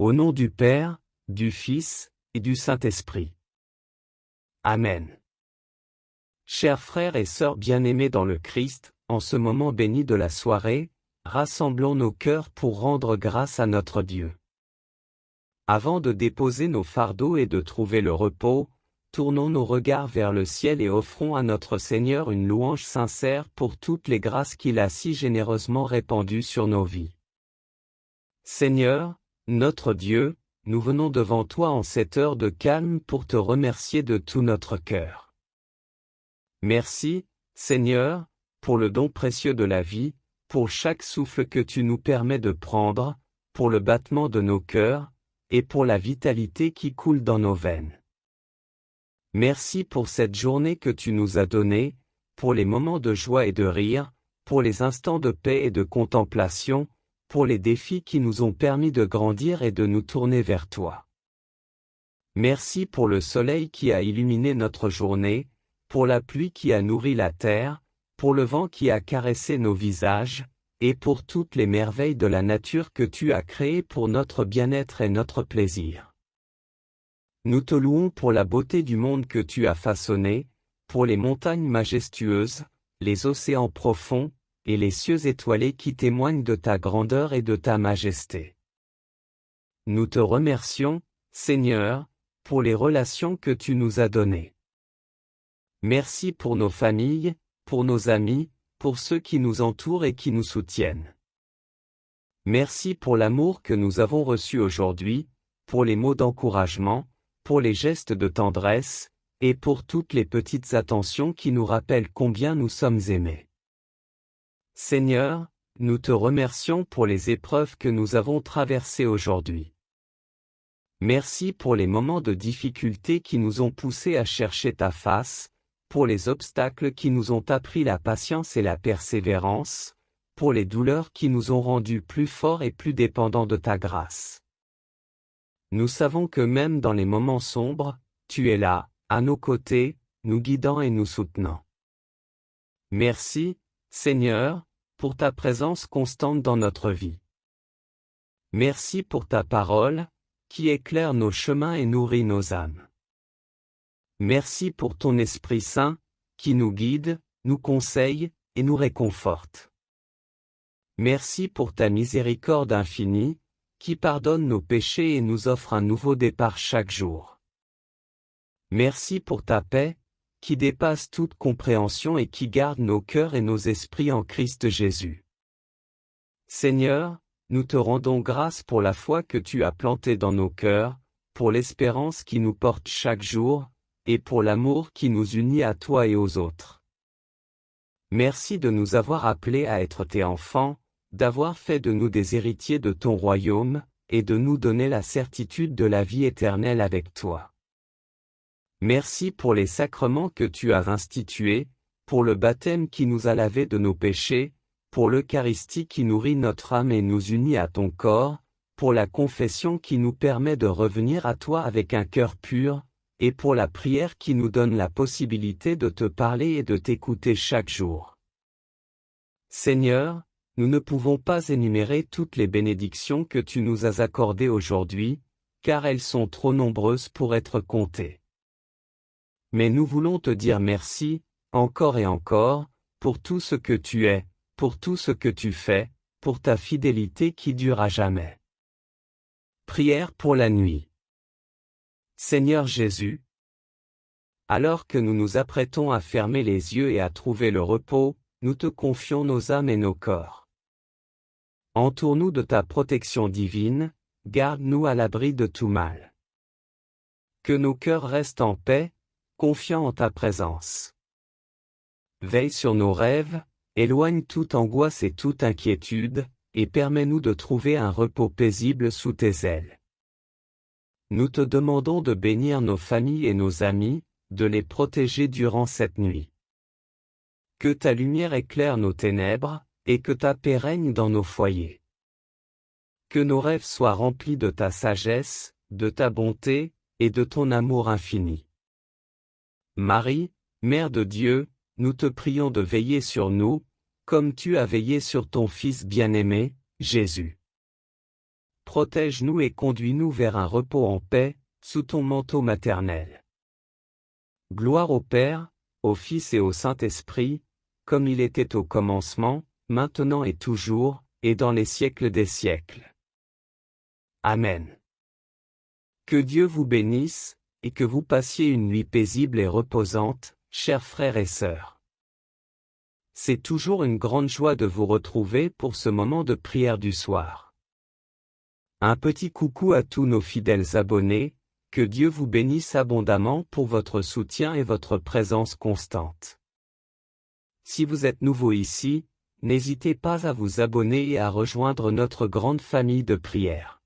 Au nom du Père, du Fils, et du Saint-Esprit. Amen. Chers frères et sœurs bien-aimés dans le Christ, en ce moment béni de la soirée, rassemblons nos cœurs pour rendre grâce à notre Dieu. Avant de déposer nos fardeaux et de trouver le repos, tournons nos regards vers le ciel et offrons à notre Seigneur une louange sincère pour toutes les grâces qu'il a si généreusement répandues sur nos vies. Seigneur, notre Dieu, nous venons devant toi en cette heure de calme pour te remercier de tout notre cœur. Merci, Seigneur, pour le don précieux de la vie, pour chaque souffle que tu nous permets de prendre, pour le battement de nos cœurs, et pour la vitalité qui coule dans nos veines. Merci pour cette journée que tu nous as donnée, pour les moments de joie et de rire, pour les instants de paix et de contemplation, pour les défis qui nous ont permis de grandir et de nous tourner vers toi. Merci pour le soleil qui a illuminé notre journée, pour la pluie qui a nourri la terre, pour le vent qui a caressé nos visages, et pour toutes les merveilles de la nature que tu as créées pour notre bien-être et notre plaisir. Nous te louons pour la beauté du monde que tu as façonné, pour les montagnes majestueuses, les océans profonds, et les cieux étoilés qui témoignent de ta grandeur et de ta majesté. Nous te remercions, Seigneur, pour les relations que tu nous as données. Merci pour nos familles, pour nos amis, pour ceux qui nous entourent et qui nous soutiennent. Merci pour l'amour que nous avons reçu aujourd'hui, pour les mots d'encouragement, pour les gestes de tendresse, et pour toutes les petites attentions qui nous rappellent combien nous sommes aimés. Seigneur, nous te remercions pour les épreuves que nous avons traversées aujourd'hui. Merci pour les moments de difficulté qui nous ont poussés à chercher ta face, pour les obstacles qui nous ont appris la patience et la persévérance, pour les douleurs qui nous ont rendus plus forts et plus dépendants de ta grâce. Nous savons que même dans les moments sombres, tu es là, à nos côtés, nous guidant et nous soutenant. Merci, Seigneur, pour ta présence constante dans notre vie. Merci pour ta parole, qui éclaire nos chemins et nourrit nos âmes. Merci pour ton Esprit Saint, qui nous guide, nous conseille, et nous réconforte. Merci pour ta miséricorde infinie, qui pardonne nos péchés et nous offre un nouveau départ chaque jour. Merci pour ta paix, qui dépasse toute compréhension et qui garde nos cœurs et nos esprits en Christ Jésus. Seigneur, nous te rendons grâce pour la foi que tu as plantée dans nos cœurs, pour l'espérance qui nous porte chaque jour, et pour l'amour qui nous unit à toi et aux autres. Merci de nous avoir appelés à être tes enfants, d'avoir fait de nous des héritiers de ton royaume, et de nous donner la certitude de la vie éternelle avec toi. Merci pour les sacrements que tu as institués, pour le baptême qui nous a lavés de nos péchés, pour l'Eucharistie qui nourrit notre âme et nous unit à ton corps, pour la confession qui nous permet de revenir à toi avec un cœur pur, et pour la prière qui nous donne la possibilité de te parler et de t'écouter chaque jour. Seigneur, nous ne pouvons pas énumérer toutes les bénédictions que tu nous as accordées aujourd'hui, car elles sont trop nombreuses pour être comptées. Mais nous voulons te dire merci, encore et encore, pour tout ce que tu es, pour tout ce que tu fais, pour ta fidélité qui dure à jamais. Prière pour la nuit. Seigneur Jésus, alors que nous nous apprêtons à fermer les yeux et à trouver le repos, nous te confions nos âmes et nos corps. Entoure-nous de ta protection divine, garde-nous à l'abri de tout mal. Que nos cœurs restent en paix, confiants en ta présence. Veille sur nos rêves, éloigne toute angoisse et toute inquiétude, et permets-nous de trouver un repos paisible sous tes ailes. Nous te demandons de bénir nos familles et nos amis, de les protéger durant cette nuit. Que ta lumière éclaire nos ténèbres, et que ta paix règne dans nos foyers. Que nos rêves soient remplis de ta sagesse, de ta bonté, et de ton amour infini. Marie, Mère de Dieu, nous te prions de veiller sur nous, comme tu as veillé sur ton Fils bien-aimé, Jésus. Protège-nous et conduis-nous vers un repos en paix, sous ton manteau maternel. Gloire au Père, au Fils et au Saint-Esprit, comme il était au commencement, maintenant et toujours, et dans les siècles des siècles. Amen. Que Dieu vous bénisse, et que vous passiez une nuit paisible et reposante, chers frères et sœurs. C'est toujours une grande joie de vous retrouver pour ce moment de prière du soir. Un petit coucou à tous nos fidèles abonnés, que Dieu vous bénisse abondamment pour votre soutien et votre présence constante. Si vous êtes nouveau ici, n'hésitez pas à vous abonner et à rejoindre notre grande famille de prière.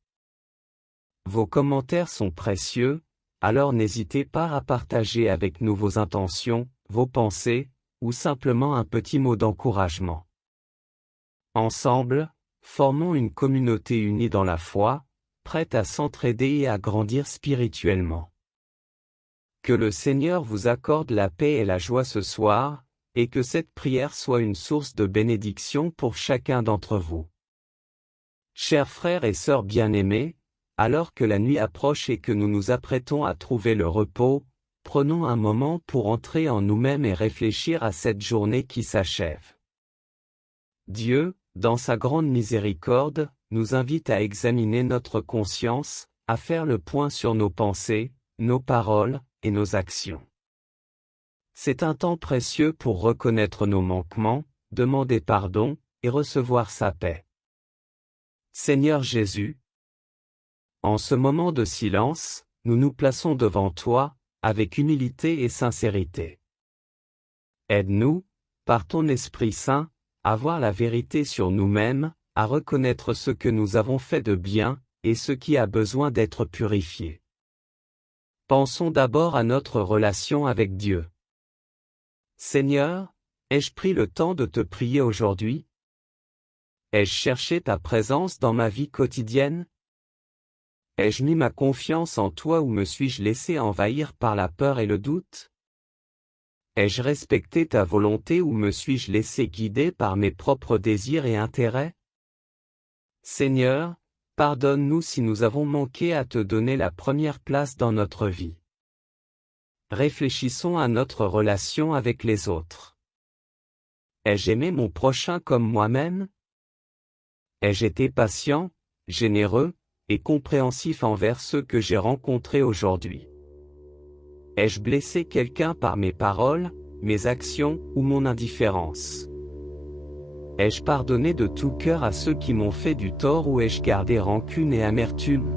Vos commentaires sont précieux, alors n'hésitez pas à partager avec nous vos intentions, vos pensées, ou simplement un petit mot d'encouragement. Ensemble, formons une communauté unie dans la foi, prête à s'entraider et à grandir spirituellement. Que le Seigneur vous accorde la paix et la joie ce soir, et que cette prière soit une source de bénédiction pour chacun d'entre vous. Chers frères et sœurs bien-aimés, alors que la nuit approche et que nous nous apprêtons à trouver le repos, prenons un moment pour entrer en nous-mêmes et réfléchir à cette journée qui s'achève. Dieu, dans sa grande miséricorde, nous invite à examiner notre conscience, à faire le point sur nos pensées, nos paroles, et nos actions. C'est un temps précieux pour reconnaître nos manquements, demander pardon, et recevoir sa paix. Seigneur Jésus, en ce moment de silence, nous nous plaçons devant toi, avec humilité et sincérité. Aide-nous, par ton Esprit Saint, à voir la vérité sur nous-mêmes, à reconnaître ce que nous avons fait de bien, et ce qui a besoin d'être purifié. Pensons d'abord à notre relation avec Dieu. Seigneur, ai-je pris le temps de te prier aujourd'hui? Ai-je cherché ta présence dans ma vie quotidienne? Ai-je mis ma confiance en toi ou me suis-je laissé envahir par la peur et le doute? Ai-je respecté ta volonté ou me suis-je laissé guider par mes propres désirs et intérêts? Seigneur, pardonne-nous si nous avons manqué à te donner la première place dans notre vie. Réfléchissons à notre relation avec les autres. Ai-je aimé mon prochain comme moi-même? Ai-je été patient, généreux, et compréhensif envers ceux que j'ai rencontrés aujourd'hui? Ai-je blessé quelqu'un par mes paroles, mes actions ou mon indifférence? Ai-je pardonné de tout cœur à ceux qui m'ont fait du tort ou ai-je gardé rancune et amertume?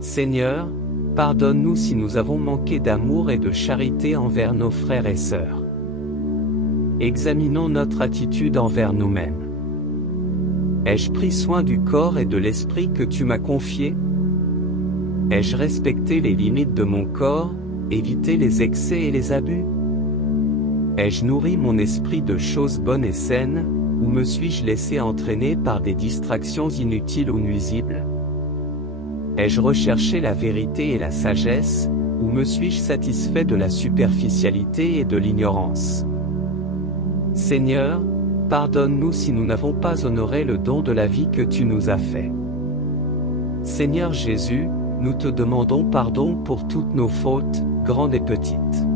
Seigneur, pardonne-nous si nous avons manqué d'amour et de charité envers nos frères et sœurs. Examinons notre attitude envers nous-mêmes. Ai-je pris soin du corps et de l'esprit que tu m'as confié? Ai-je respecté les limites de mon corps, évité les excès et les abus? Ai-je nourri mon esprit de choses bonnes et saines, ou me suis-je laissé entraîner par des distractions inutiles ou nuisibles? Ai-je recherché la vérité et la sagesse, ou me suis-je satisfait de la superficialité et de l'ignorance? Seigneur, pardonne-nous si nous n'avons pas honoré le don de la vie que tu nous as fait. Seigneur Jésus, nous te demandons pardon pour toutes nos fautes, grandes et petites.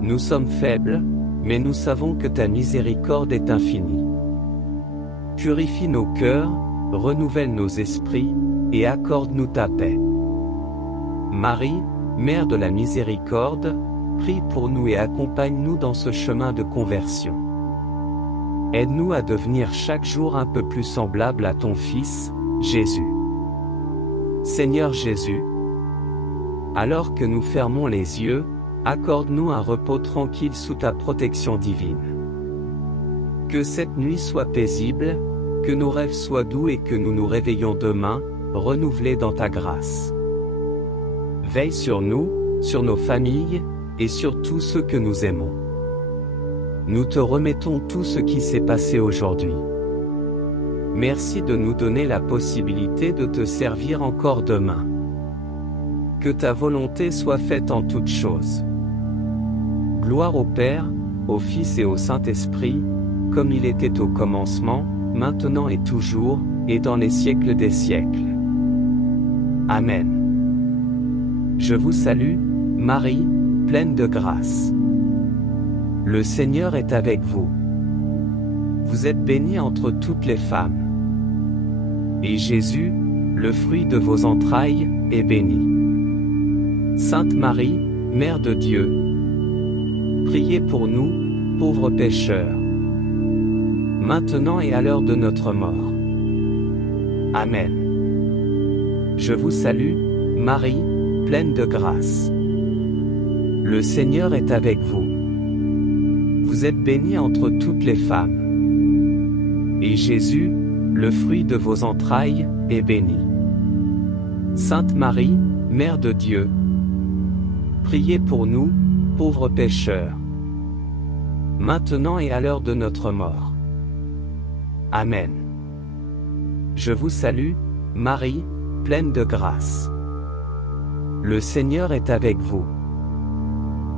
Nous sommes faibles, mais nous savons que ta miséricorde est infinie. Purifie nos cœurs, renouvelle nos esprits, et accorde-nous ta paix. Marie, Mère de la Miséricorde, prie pour nous et accompagne-nous dans ce chemin de conversion. Aide-nous à devenir chaque jour un peu plus semblable à ton Fils, Jésus. Seigneur Jésus, alors que nous fermons les yeux, accorde-nous un repos tranquille sous ta protection divine. Que cette nuit soit paisible, que nos rêves soient doux et que nous nous réveillons demain, renouvelés dans ta grâce. Veille sur nous, sur nos familles, et sur tous ceux que nous aimons. Nous te remettons tout ce qui s'est passé aujourd'hui. Merci de nous donner la possibilité de te servir encore demain. Que ta volonté soit faite en toutes choses. Gloire au Père, au Fils et au Saint-Esprit, comme il était au commencement, maintenant et toujours, et dans les siècles des siècles. Amen. Je vous salue, Marie, pleine de grâce. Le Seigneur est avec vous. Vous êtes bénie entre toutes les femmes. Et Jésus, le fruit de vos entrailles, est béni. Sainte Marie, Mère de Dieu, priez pour nous, pauvres pécheurs, maintenant et à l'heure de notre mort. Amen. Je vous salue, Marie, pleine de grâce. Le Seigneur est avec vous. Vous êtes bénie entre toutes les femmes. Et Jésus, le fruit de vos entrailles, est béni. Sainte Marie, Mère de Dieu, priez pour nous, pauvres pécheurs, maintenant et à l'heure de notre mort. Amen. Je vous salue, Marie, pleine de grâce. Le Seigneur est avec vous.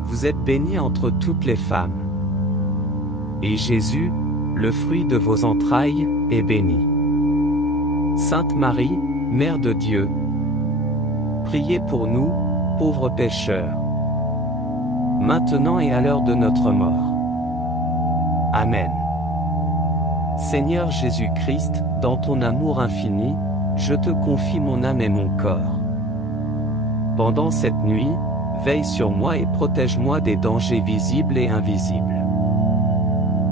Vous êtes bénie entre toutes les femmes. Et Jésus, le fruit de vos entrailles, est béni. Sainte Marie, Mère de Dieu, priez pour nous, pauvres pécheurs, maintenant et à l'heure de notre mort. Amen. Seigneur Jésus-Christ, dans ton amour infini, je te confie mon âme et mon corps. Pendant cette nuit, veille sur moi et protège-moi des dangers visibles et invisibles.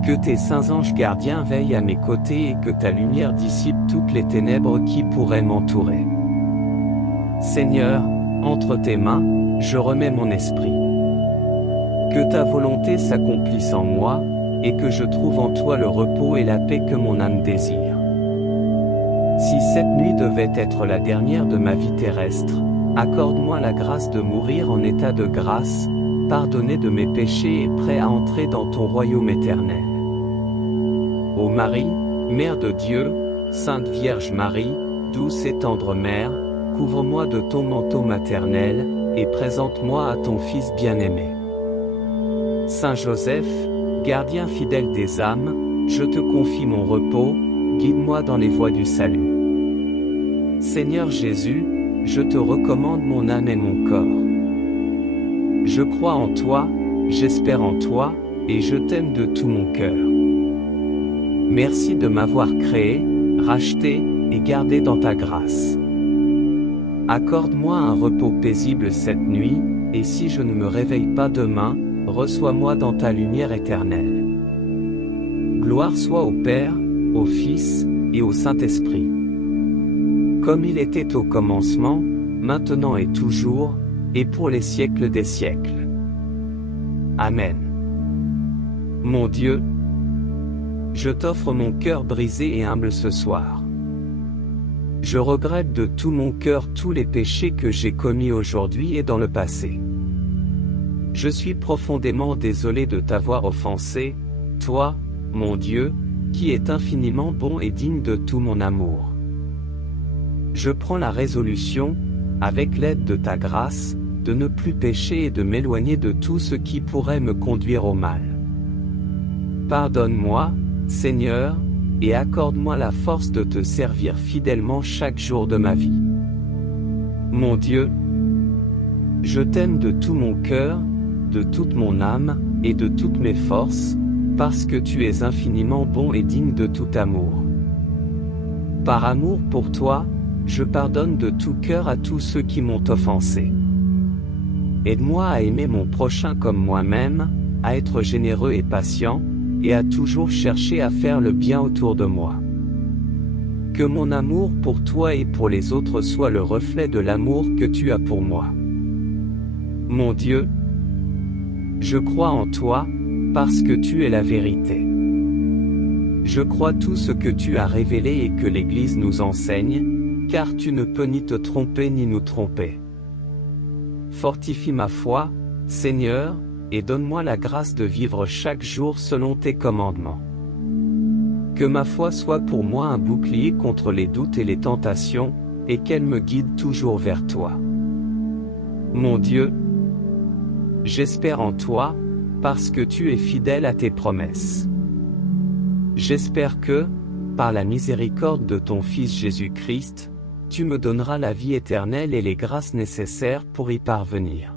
Que tes saints anges gardiens veillent à mes côtés et que ta lumière dissipe toutes les ténèbres qui pourraient m'entourer. Seigneur, entre tes mains, je remets mon esprit. Que ta volonté s'accomplisse en moi, et que je trouve en toi le repos et la paix que mon âme désire. Si cette nuit devait être la dernière de ma vie terrestre, accorde-moi la grâce de mourir en état de grâce, pardonné de mes péchés et prêt à entrer dans ton royaume éternel. Ô Marie, Mère de Dieu, Sainte Vierge Marie, douce et tendre Mère, couvre-moi de ton manteau maternel, et présente-moi à ton Fils bien-aimé. Saint Joseph, gardien fidèle des âmes, je te confie mon repos, guide-moi dans les voies du salut. Seigneur Jésus, je te recommande mon âme et mon corps. Je crois en toi, j'espère en toi, et je t'aime de tout mon cœur. Merci de m'avoir créé, racheté, et gardé dans ta grâce. Accorde-moi un repos paisible cette nuit, et si je ne me réveille pas demain, reçois-moi dans ta lumière éternelle. Gloire soit au Père, au Fils, et au Saint-Esprit. Comme il était au commencement, maintenant et toujours, et pour les siècles des siècles. Amen. Mon Dieu, je t'offre mon cœur brisé et humble ce soir. Je regrette de tout mon cœur tous les péchés que j'ai commis aujourd'hui et dans le passé. Je suis profondément désolé de t'avoir offensé, toi, mon Dieu, qui est infiniment bon et digne de tout mon amour. Je prends la résolution, avec l'aide de ta grâce, de ne plus pécher et de m'éloigner de tout ce qui pourrait me conduire au mal. Pardonne-moi, Seigneur, et accorde-moi la force de te servir fidèlement chaque jour de ma vie. Mon Dieu, je t'aime de tout mon cœur, de toute mon âme, et de toutes mes forces, parce que tu es infiniment bon et digne de tout amour. Par amour pour toi, je pardonne de tout cœur à tous ceux qui m'ont offensé. Aide-moi à aimer mon prochain comme moi-même, à être généreux et patient, et à toujours chercher à faire le bien autour de moi. Que mon amour pour toi et pour les autres soit le reflet de l'amour que tu as pour moi. Mon Dieu, je crois en toi, parce que tu es la vérité. Je crois tout ce que tu as révélé et que l'Église nous enseigne, car tu ne peux ni te tromper ni nous tromper. Fortifie ma foi, Seigneur, et donne-moi la grâce de vivre chaque jour selon tes commandements. Que ma foi soit pour moi un bouclier contre les doutes et les tentations, et qu'elle me guide toujours vers toi. Mon Dieu, j'espère en toi, parce que tu es fidèle à tes promesses. J'espère que, par la miséricorde de ton Fils Jésus-Christ, tu me donneras la vie éternelle et les grâces nécessaires pour y parvenir.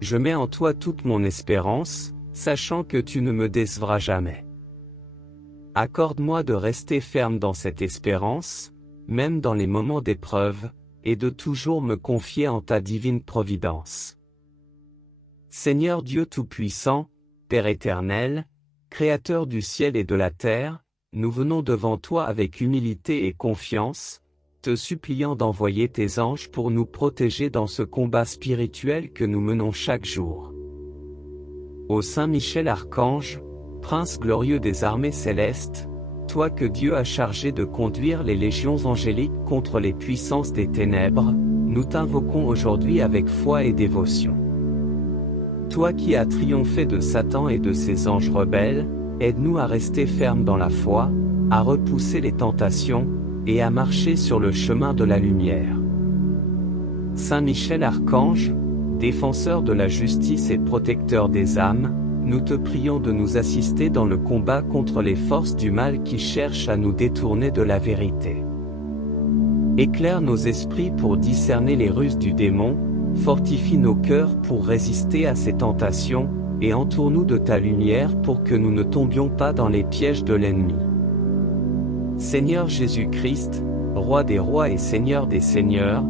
Je mets en toi toute mon espérance, sachant que tu ne me décevras jamais. Accorde-moi de rester ferme dans cette espérance, même dans les moments d'épreuve, et de toujours me confier en ta divine providence. Seigneur Dieu Tout-Puissant, Père éternel, Créateur du ciel et de la terre, nous venons devant toi avec humilité et confiance, te suppliant d'envoyer tes anges pour nous protéger dans ce combat spirituel que nous menons chaque jour. Ô Saint Michel Archange, Prince glorieux des armées célestes, toi que Dieu a chargé de conduire les légions angéliques contre les puissances des ténèbres, nous t'invoquons aujourd'hui avec foi et dévotion. Toi qui as triomphé de Satan et de ses anges rebelles, aide-nous à rester fermes dans la foi, à repousser les tentations, et à marcher sur le chemin de la lumière. Saint Michel Archange, défenseur de la justice et protecteur des âmes, nous te prions de nous assister dans le combat contre les forces du mal qui cherchent à nous détourner de la vérité. Éclaire nos esprits pour discerner les ruses du démon, fortifie nos cœurs pour résister à ses tentations, et entoure-nous de ta lumière pour que nous ne tombions pas dans les pièges de l'ennemi. Seigneur Jésus-Christ, Roi des rois et Seigneur des seigneurs,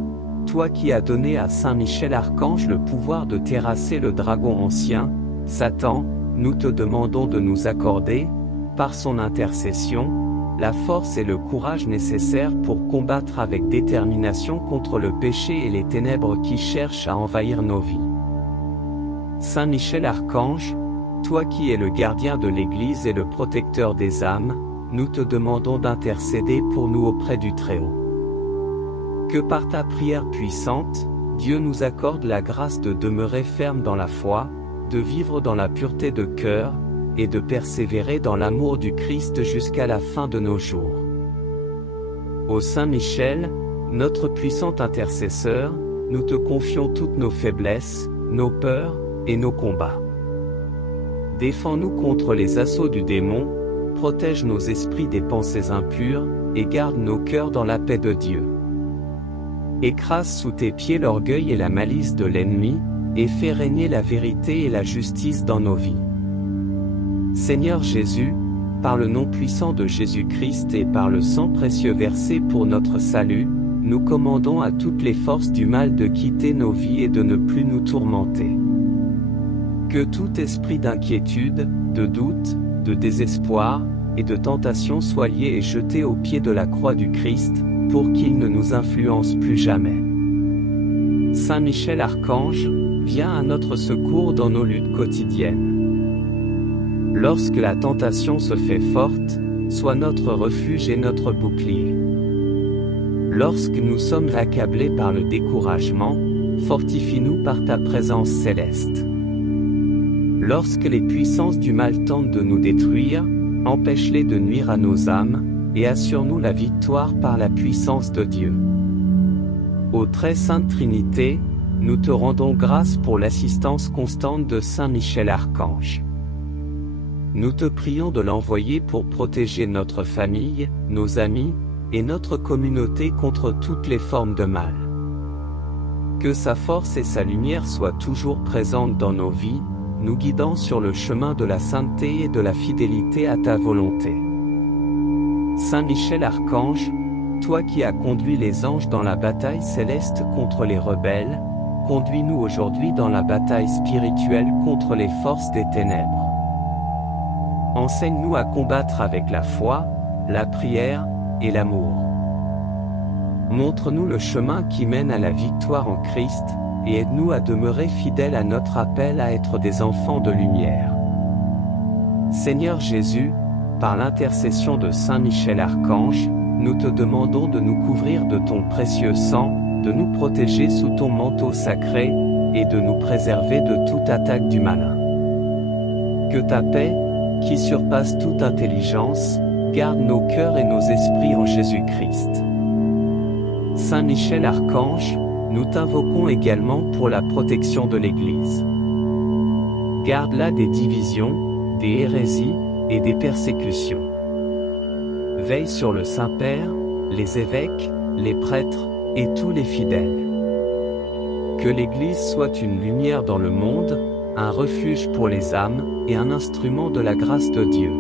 toi qui as donné à Saint Michel Archange le pouvoir de terrasser le dragon ancien, Satan, nous te demandons de nous accorder, par son intercession, la force et le courage nécessaires pour combattre avec détermination contre le péché et les ténèbres qui cherchent à envahir nos vies. Saint Michel Archange, toi qui es le gardien de l'Église et le protecteur des âmes, nous te demandons d'intercéder pour nous auprès du Très-Haut. Que par ta prière puissante, Dieu nous accorde la grâce de demeurer ferme dans la foi, de vivre dans la pureté de cœur, et de persévérer dans l'amour du Christ jusqu'à la fin de nos jours. Ô Saint Michel, notre puissant intercesseur, nous te confions toutes nos faiblesses, nos peurs, et nos combats. Défends-nous contre les assauts du démon, protège nos esprits des pensées impures, et garde nos cœurs dans la paix de Dieu. Écrase sous tes pieds l'orgueil et la malice de l'ennemi, et fais régner la vérité et la justice dans nos vies. Seigneur Jésus, par le nom puissant de Jésus-Christ et par le sang précieux versé pour notre salut, nous commandons à toutes les forces du mal de quitter nos vies et de ne plus nous tourmenter. Que tout esprit d'inquiétude, de doute, de désespoir, et de tentation soit lié et jeté au pied de la croix du Christ, pour qu'il ne nous influence plus jamais. Saint Michel Archange, viens à notre secours dans nos luttes quotidiennes. Lorsque la tentation se fait forte, sois notre refuge et notre bouclier. Lorsque nous sommes accablés par le découragement, fortifie-nous par ta présence céleste. Lorsque les puissances du mal tentent de nous détruire, empêche-les de nuire à nos âmes, et assure-nous la victoire par la puissance de Dieu. Ô très sainte Trinité, nous te rendons grâce pour l'assistance constante de Saint Michel Archange. Nous te prions de l'envoyer pour protéger notre famille, nos amis, et notre communauté contre toutes les formes de mal. Que sa force et sa lumière soient toujours présentes dans nos vies, nous guidant sur le chemin de la sainteté et de la fidélité à ta volonté. Saint Michel Archange, toi qui as conduit les anges dans la bataille céleste contre les rebelles, conduis-nous aujourd'hui dans la bataille spirituelle contre les forces des ténèbres. Enseigne-nous à combattre avec la foi, la prière, et l'amour. Montre-nous le chemin qui mène à la victoire en Christ, et aide-nous à demeurer fidèles à notre appel à être des enfants de lumière. Seigneur Jésus, par l'intercession de Saint Michel Archange, nous te demandons de nous couvrir de ton précieux sang, de nous protéger sous ton manteau sacré, et de nous préserver de toute attaque du malin. Que ta paix, qui surpasse toute intelligence, garde nos cœurs et nos esprits en Jésus-Christ. Saint Michel Archange, nous t'invoquons également pour la protection de l'Église. Garde-la des divisions, des hérésies, et des persécutions. veille sur le Saint-Père, les évêques, les prêtres, et tous les fidèles. Que l'Église soit une lumière dans le monde, un refuge pour les âmes, et un instrument de la grâce de Dieu.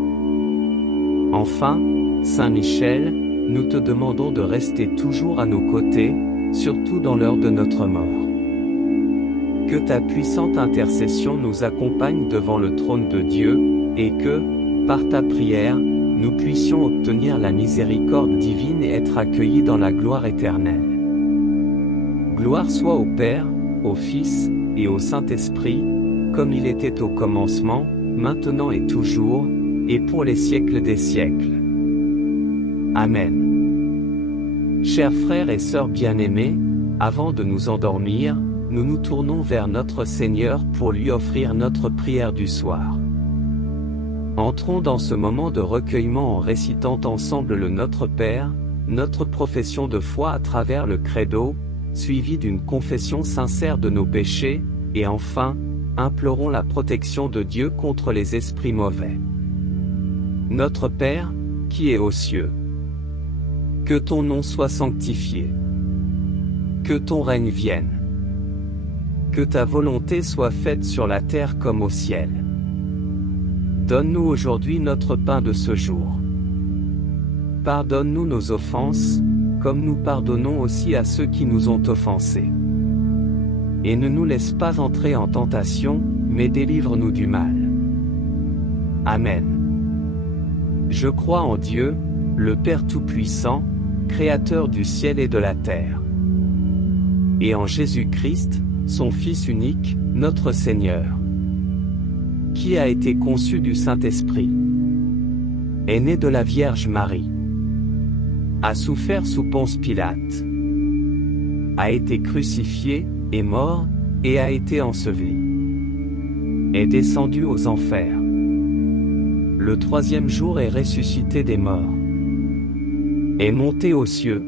Enfin, Saint Michel, nous te demandons de rester toujours à nos côtés, surtout dans l'heure de notre mort. Que ta puissante intercession nous accompagne devant le trône de Dieu, et que, par ta prière, nous puissions obtenir la miséricorde divine et être accueillis dans la gloire éternelle. Gloire soit au Père, au Fils, et au Saint-Esprit, comme il était au commencement, maintenant et toujours, et pour les siècles des siècles. Amen. Chers frères et sœurs bien-aimés, avant de nous endormir, nous nous tournons vers notre Seigneur pour lui offrir notre prière du soir. Entrons dans ce moment de recueillement en récitant ensemble le Notre Père, notre profession de foi à travers le Credo, suivi d'une confession sincère de nos péchés, et enfin, implorons la protection de Dieu contre les esprits mauvais. Notre Père, qui es aux cieux, que ton nom soit sanctifié, que ton règne vienne, que ta volonté soit faite sur la terre comme au ciel. Donne-nous aujourd'hui notre pain de ce jour. Pardonne-nous nos offenses, comme nous pardonnons aussi à ceux qui nous ont offensés. Et ne nous laisse pas entrer en tentation, mais délivre-nous du mal. Amen. Je crois en Dieu, le Père Tout-Puissant, Créateur du ciel et de la terre. Et en Jésus-Christ, son Fils unique, notre Seigneur, qui a été conçu du Saint-Esprit, est né de la Vierge Marie, a souffert sous Ponce Pilate, a été crucifié, est mort, et a été enseveli, est descendu aux enfers. Le troisième jour est ressuscité des morts, est monté aux cieux,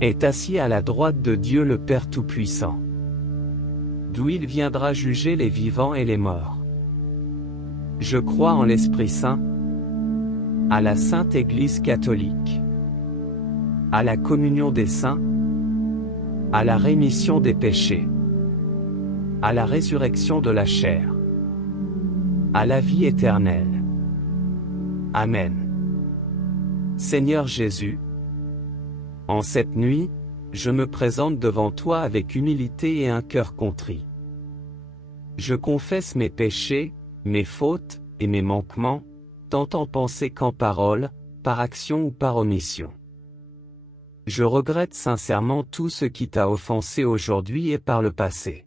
est assis à la droite de Dieu le Père Tout-Puissant, d'où il viendra juger les vivants et les morts. Je crois en l'Esprit Saint, à la Sainte Église catholique, à la communion des saints, à la rémission des péchés, à la résurrection de la chair, à la vie éternelle. Amen. Seigneur Jésus, en cette nuit, je me présente devant toi avec humilité et un cœur contrit. Je confesse mes péchés, mes fautes, et mes manquements, tant en pensée qu'en parole, par action ou par omission. Je regrette sincèrement tout ce qui t'a offensé aujourd'hui et par le passé.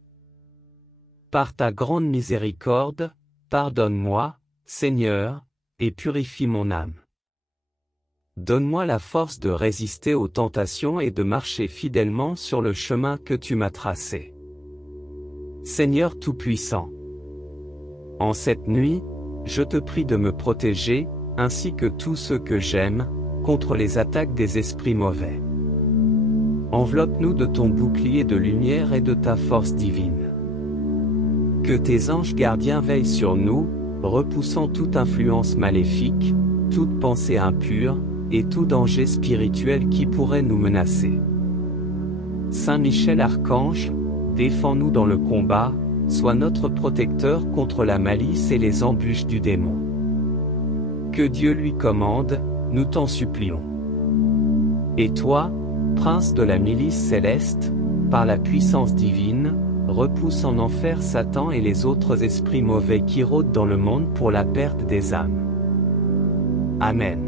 Par ta grande miséricorde, pardonne-moi, Seigneur, et purifie mon âme. Donne-moi la force de résister aux tentations et de marcher fidèlement sur le chemin que tu m'as tracé. Seigneur Tout-Puissant, en cette nuit, je te prie de me protéger, ainsi que tous ceux que j'aime, contre les attaques des esprits mauvais. Enveloppe-nous de ton bouclier de lumière et de ta force divine. Que tes anges gardiens veillent sur nous, repoussant toute influence maléfique, toute pensée impure, et tout danger spirituel qui pourrait nous menacer. Saint Michel Archange, défends-nous dans le combat, sois notre protecteur contre la malice et les embûches du démon. Que Dieu lui commande, nous t'en supplions. Et toi, Prince de la milice céleste, par la puissance divine, repousse en enfer Satan et les autres esprits mauvais qui rôdent dans le monde pour la perte des âmes. Amen.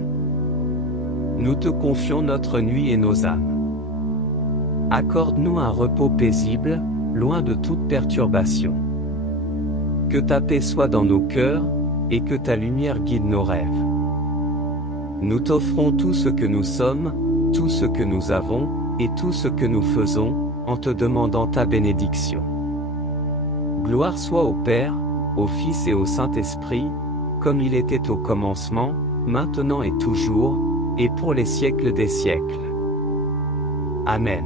Nous te confions notre nuit et nos âmes. Accorde-nous un repos paisible, loin de toute perturbation. Que ta paix soit dans nos cœurs, et que ta lumière guide nos rêves. Nous t'offrons tout ce que nous sommes, tout ce que nous avons, et tout ce que nous faisons, en te demandant ta bénédiction. Gloire soit au Père, au Fils et au Saint-Esprit, comme il était au commencement, maintenant et toujours, et pour les siècles des siècles. Amen.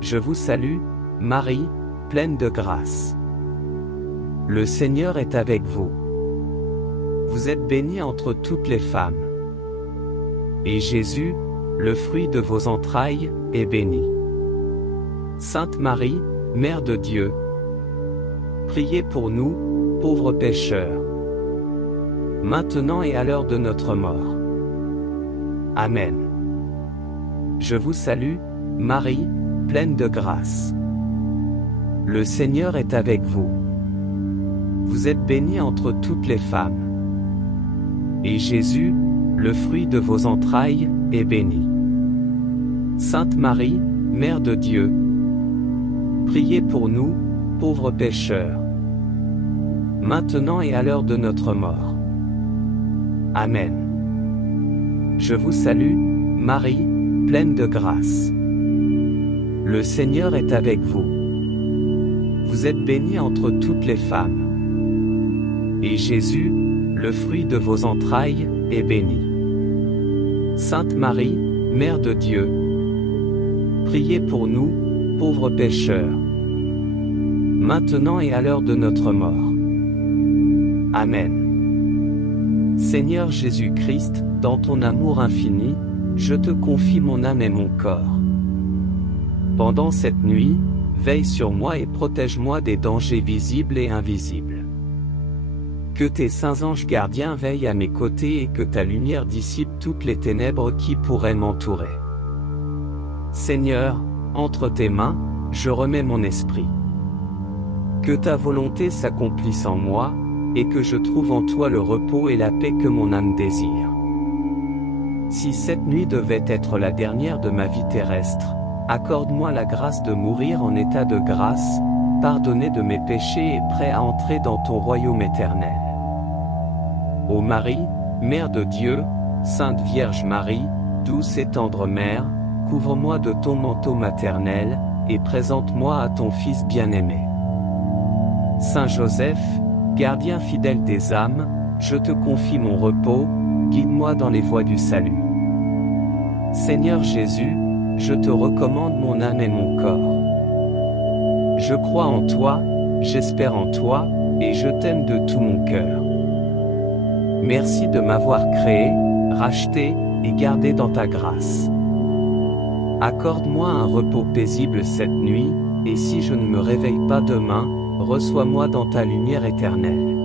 Je vous salue, Marie, pleine de grâce. Le Seigneur est avec vous. Vous êtes bénie entre toutes les femmes. Et Jésus, le fruit de vos entrailles, est béni. Sainte Marie, Mère de Dieu, priez pour nous, pauvres pécheurs, maintenant et à l'heure de notre mort. Amen. Je vous salue, Marie, pleine de grâce. Le Seigneur est avec vous. Vous êtes bénie entre toutes les femmes. Et Jésus, le fruit de vos entrailles, est béni. Sainte Marie, Mère de Dieu, priez pour nous, pauvres pécheurs, maintenant et à l'heure de notre mort. Amen. Je vous salue, Marie, pleine de grâce. Le Seigneur est avec vous. Vous êtes bénie entre toutes les femmes. Et Jésus, le fruit de vos entrailles, est béni. Sainte Marie, Mère de Dieu, priez pour nous, pauvres pécheurs, maintenant et à l'heure de notre mort. Amen. Seigneur Jésus-Christ, dans ton amour infini, je te confie mon âme et mon corps. Pendant cette nuit, veille sur moi et protège-moi des dangers visibles et invisibles. Que tes saints anges gardiens veillent à mes côtés et que ta lumière dissipe toutes les ténèbres qui pourraient m'entourer. Seigneur, entre tes mains, je remets mon esprit. Que ta volonté s'accomplisse en moi, et que je trouve en toi le repos et la paix que mon âme désire. Si cette nuit devait être la dernière de ma vie terrestre, accorde-moi la grâce de mourir en état de grâce, pardonné de mes péchés et prêt à entrer dans ton royaume éternel. Ô Marie, Mère de Dieu, Sainte Vierge Marie, douce et tendre Mère, couvre-moi de ton manteau maternel, et présente-moi à ton Fils bien-aimé. Saint Joseph, gardien fidèle des âmes, je te confie mon repos, guide-moi dans les voies du salut. Seigneur Jésus, je te recommande mon âme et mon corps. Je crois en toi, j'espère en toi, et je t'aime de tout mon cœur. Merci de m'avoir créé, racheté, et gardé dans ta grâce. Accorde-moi un repos paisible cette nuit, et si je ne me réveille pas demain, reçois-moi dans ta lumière éternelle.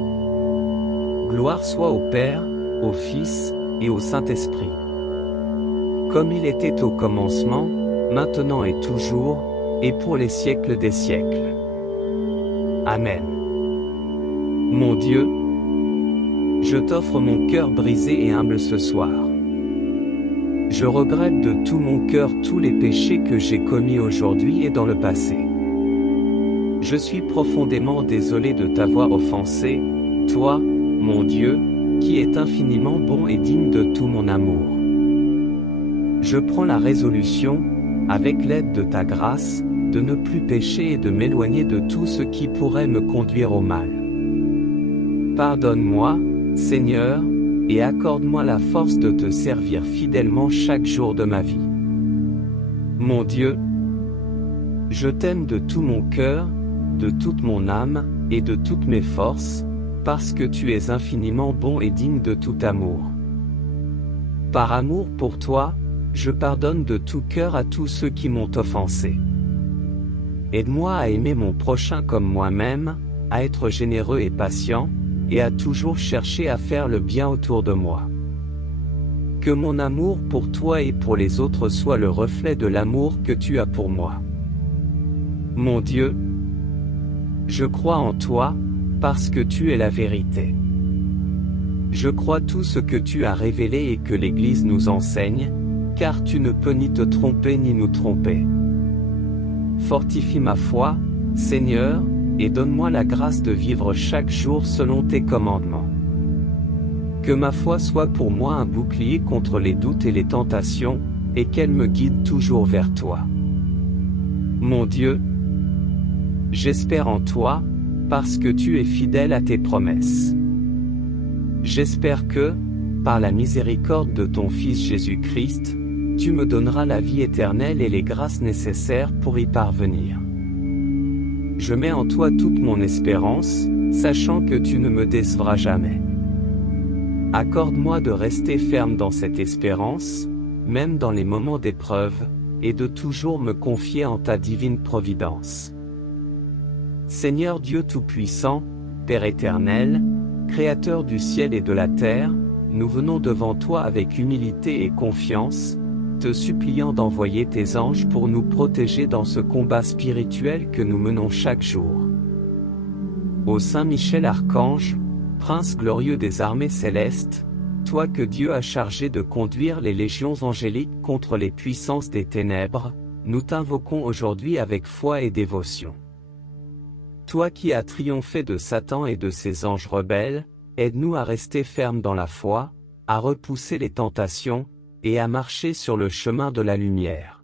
Gloire soit au Père, au Fils, et au Saint-Esprit. Comme il était au commencement, maintenant et toujours, et pour les siècles des siècles. Amen. Mon Dieu, je t'offre mon cœur brisé et humble ce soir. Je regrette de tout mon cœur tous les péchés que j'ai commis aujourd'hui et dans le passé. Je suis profondément désolé de t'avoir offensé, toi, mon Dieu, qui est infiniment bon et digne de tout mon amour. Je prends la résolution, avec l'aide de ta grâce, de ne plus pécher et de m'éloigner de tout ce qui pourrait me conduire au mal. Pardonne-moi, Seigneur, et accorde-moi la force de te servir fidèlement chaque jour de ma vie. Mon Dieu, je t'aime de tout mon cœur, de toute mon âme, et de toutes mes forces, parce que tu es infiniment bon et digne de tout amour. Par amour pour toi, je pardonne de tout cœur à tous ceux qui m'ont offensé. Aide-moi à aimer mon prochain comme moi-même, à être généreux et patient, et à toujours chercher à faire le bien autour de moi. Que mon amour pour toi et pour les autres soit le reflet de l'amour que tu as pour moi. Mon Dieu, je crois en toi, parce que tu es la vérité. Je crois tout ce que tu as révélé et que l'Église nous enseigne, car tu ne peux ni te tromper ni nous tromper. Fortifie ma foi, Seigneur, et donne-moi la grâce de vivre chaque jour selon tes commandements. Que ma foi soit pour moi un bouclier contre les doutes et les tentations, et qu'elle me guide toujours vers toi. Mon Dieu, j'espère en toi, parce que tu es fidèle à tes promesses. J'espère que, par la miséricorde de ton Fils Jésus-Christ, tu me donneras la vie éternelle et les grâces nécessaires pour y parvenir. Je mets en toi toute mon espérance, sachant que tu ne me décevras jamais. Accorde-moi de rester ferme dans cette espérance, même dans les moments d'épreuve, et de toujours me confier en ta divine providence. Seigneur Dieu Tout-Puissant, Père éternel, Créateur du ciel et de la terre, nous venons devant toi avec humilité et confiance, te suppliant d'envoyer tes anges pour nous protéger dans ce combat spirituel que nous menons chaque jour. Ô Saint Michel Archange, Prince glorieux des armées célestes, toi que Dieu a chargé de conduire les légions angéliques contre les puissances des ténèbres, nous t'invoquons aujourd'hui avec foi et dévotion. Toi qui as triomphé de Satan et de ses anges rebelles, aide-nous à rester fermes dans la foi, à repousser les tentations, et à marcher sur le chemin de la lumière.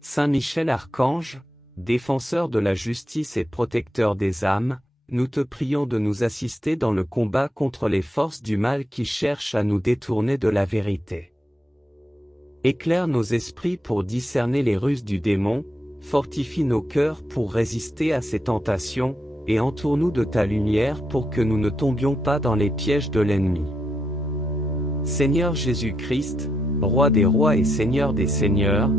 Saint Michel Archange, défenseur de la justice et protecteur des âmes, nous te prions de nous assister dans le combat contre les forces du mal qui cherchent à nous détourner de la vérité. Éclaire nos esprits pour discerner les ruses du démon, fortifie nos cœurs pour résister à ses tentations, et entoure-nous de ta lumière pour que nous ne tombions pas dans les pièges de l'ennemi. Seigneur Jésus-Christ, Roi des rois et Seigneur des seigneurs,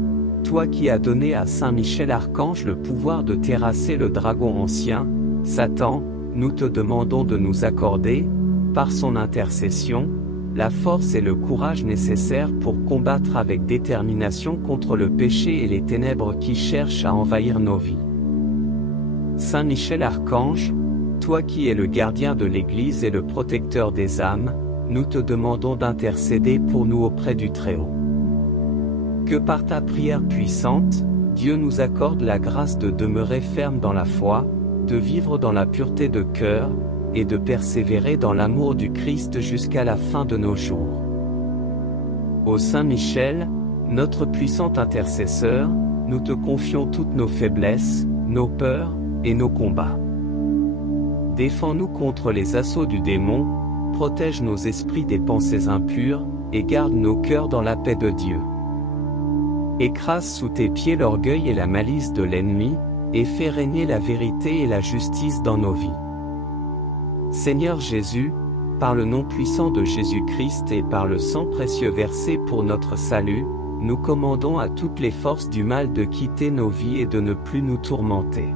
toi qui as donné à Saint Michel Archange le pouvoir de terrasser le dragon ancien, Satan, nous te demandons de nous accorder, par son intercession, la force et le courage nécessaires pour combattre avec détermination contre le péché et les ténèbres qui cherchent à envahir nos vies. Saint Michel Archange, toi qui es le gardien de l'Église et le protecteur des âmes, nous te demandons d'intercéder pour nous auprès du Très-Haut. Que par ta prière puissante, Dieu nous accorde la grâce de demeurer ferme dans la foi, de vivre dans la pureté de cœur, et de persévérer dans l'amour du Christ jusqu'à la fin de nos jours. Ô Saint Michel, notre puissant intercesseur, nous te confions toutes nos faiblesses, nos peurs, et nos combats. Défends-nous contre les assauts du démon, protège nos esprits des pensées impures, et garde nos cœurs dans la paix de Dieu. Écrase sous tes pieds l'orgueil et la malice de l'ennemi, et fais régner la vérité et la justice dans nos vies. Seigneur Jésus, par le nom puissant de Jésus-Christ et par le sang précieux versé pour notre salut, nous commandons à toutes les forces du mal de quitter nos vies et de ne plus nous tourmenter.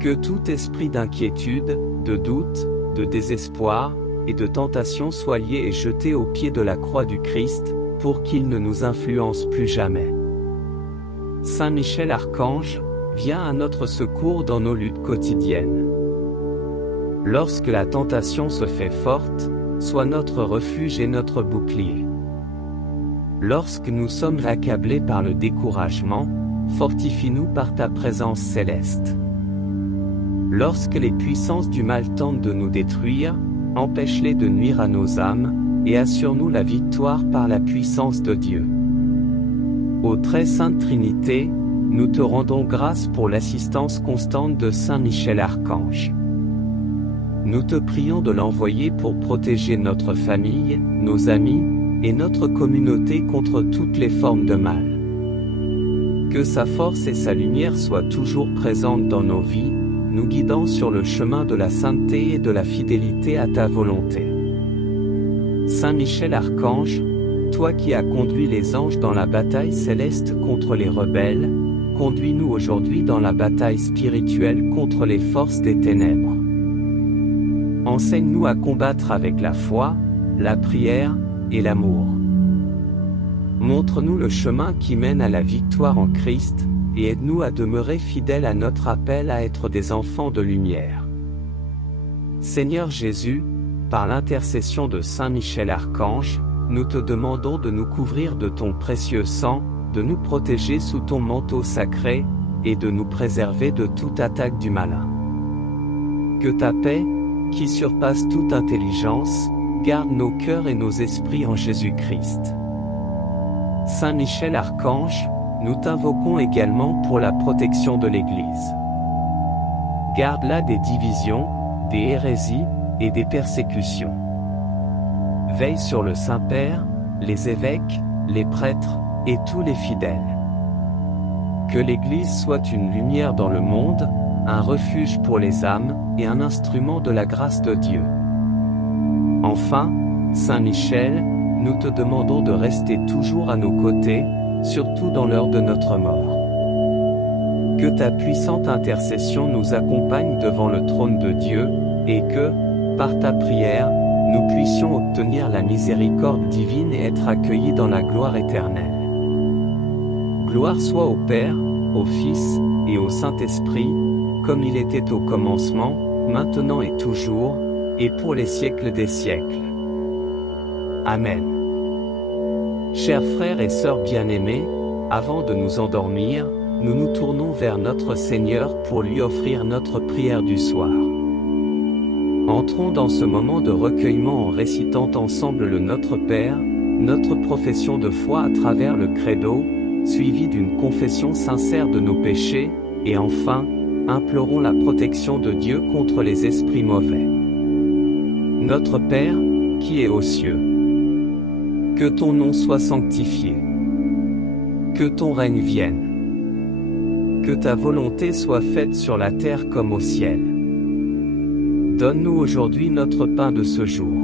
Que tout esprit d'inquiétude, de doute, de désespoir, et de tentation soit lié et jeté au pied de la croix du Christ, pour qu'il ne nous influence plus jamais. Saint Michel Archange, viens à notre secours dans nos luttes quotidiennes. Lorsque la tentation se fait forte, sois notre refuge et notre bouclier. Lorsque nous sommes accablés par le découragement, fortifie-nous par ta présence céleste. Lorsque les puissances du mal tentent de nous détruire, empêche-les de nuire à nos âmes, et assure-nous la victoire par la puissance de Dieu. Ô très sainte Trinité, nous te rendons grâce pour l'assistance constante de Saint Michel Archange. Nous te prions de l'envoyer pour protéger notre famille, nos amis, et notre communauté contre toutes les formes de mal. Que sa force et sa lumière soient toujours présentes dans nos vies, nous guidant sur le chemin de la sainteté et de la fidélité à ta volonté. Saint Michel Archange, toi qui as conduit les anges dans la bataille céleste contre les rebelles, conduis-nous aujourd'hui dans la bataille spirituelle contre les forces des ténèbres. Enseigne-nous à combattre avec la foi, la prière, et l'amour. Montre-nous le chemin qui mène à la victoire en Christ, et aide-nous à demeurer fidèles à notre appel à être des enfants de lumière. Seigneur Jésus, par l'intercession de Saint Michel Archange, nous te demandons de nous couvrir de ton précieux sang, de nous protéger sous ton manteau sacré, et de nous préserver de toute attaque du malin. Que ta paix, qui surpasse toute intelligence, garde nos cœurs et nos esprits en Jésus-Christ. Saint Michel Archange, nous t'invoquons également pour la protection de l'Église. Garde-la des divisions, des hérésies, et des persécutions. Veille sur le Saint-Père, les évêques, les prêtres, et tous les fidèles. Que l'Église soit une lumière dans le monde, un refuge pour les âmes, et un instrument de la grâce de Dieu. Enfin, Saint Michel, nous te demandons de rester toujours à nos côtés, surtout dans l'heure de notre mort. Que ta puissante intercession nous accompagne devant le trône de Dieu, et que, par ta prière, nous puissions obtenir la miséricorde divine et être accueillis dans la gloire éternelle. Gloire soit au Père, au Fils, et au Saint-Esprit, comme il était au commencement, maintenant et toujours, et pour les siècles des siècles. Amen. Chers frères et sœurs bien-aimés, avant de nous endormir, nous nous tournons vers notre Seigneur pour lui offrir notre prière du soir. Entrons dans ce moment de recueillement en récitant ensemble le Notre Père, notre profession de foi à travers le credo, suivi d'une confession sincère de nos péchés, et enfin, implorons la protection de Dieu contre les esprits mauvais. Notre Père, qui est aux cieux, que ton nom soit sanctifié, que ton règne vienne. Que ta volonté soit faite sur la terre comme au ciel. Donne-nous aujourd'hui notre pain de ce jour.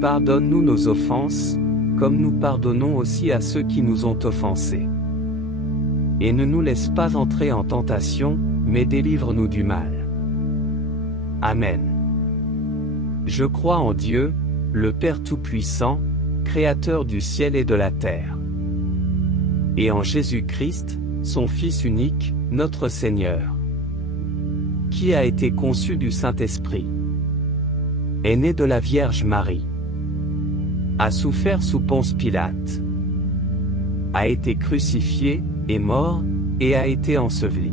Pardonne-nous nos offenses, comme nous pardonnons aussi à ceux qui nous ont offensés. Et ne nous laisse pas entrer en tentation, mais délivre-nous du mal. Amen. Je crois en Dieu, le Père Tout-Puissant, Créateur du ciel et de la terre. Et en Jésus-Christ, son Fils unique, notre Seigneur, qui a été conçu du Saint-Esprit, est né de la Vierge Marie, a souffert sous Ponce Pilate, a été crucifié, est mort, et a été enseveli,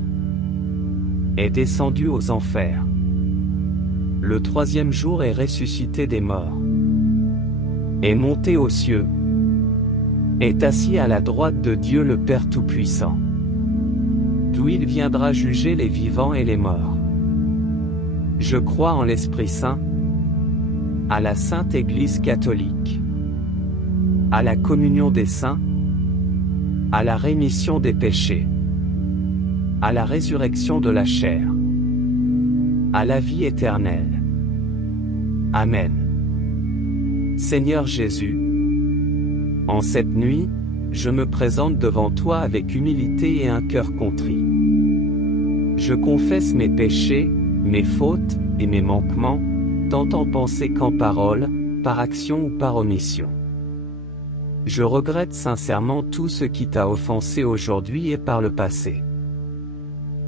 est descendu aux enfers. Le troisième jour est ressuscité des morts, est monté aux cieux, est assis à la droite de Dieu le Père Tout-Puissant, d'où il viendra juger les vivants et les morts. Je crois en l'Esprit Saint, à la Sainte Église catholique, à la communion des saints, à la rémission des péchés, à la résurrection de la chair, à la vie éternelle. Amen. Seigneur Jésus, en cette nuit, je me présente devant toi avec humilité et un cœur contrit. Je confesse mes péchés, mes fautes et mes manquements, tant en pensée qu'en parole, par action ou par omission. Je regrette sincèrement tout ce qui t'a offensé aujourd'hui et par le passé.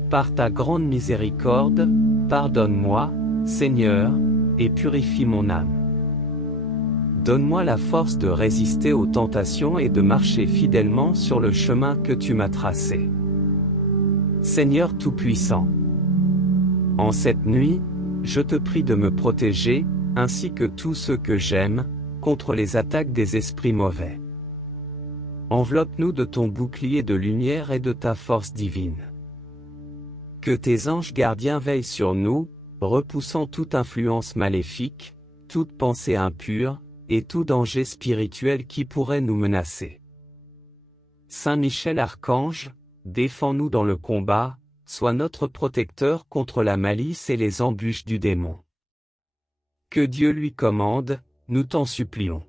Par ta grande miséricorde, pardonne-moi, Seigneur, et purifie mon âme. Donne-moi la force de résister aux tentations et de marcher fidèlement sur le chemin que tu m'as tracé. Seigneur Tout-Puissant, en cette nuit, je te prie de me protéger, ainsi que tous ceux que j'aime, contre les attaques des esprits mauvais. Enveloppe-nous de ton bouclier de lumière et de ta force divine. Que tes anges gardiens veillent sur nous, repoussant toute influence maléfique, toute pensée impure, et tout danger spirituel qui pourrait nous menacer. Saint Michel Archange, défends-nous dans le combat, sois notre protecteur contre la malice et les embûches du démon. Que Dieu lui commande, nous t'en supplions.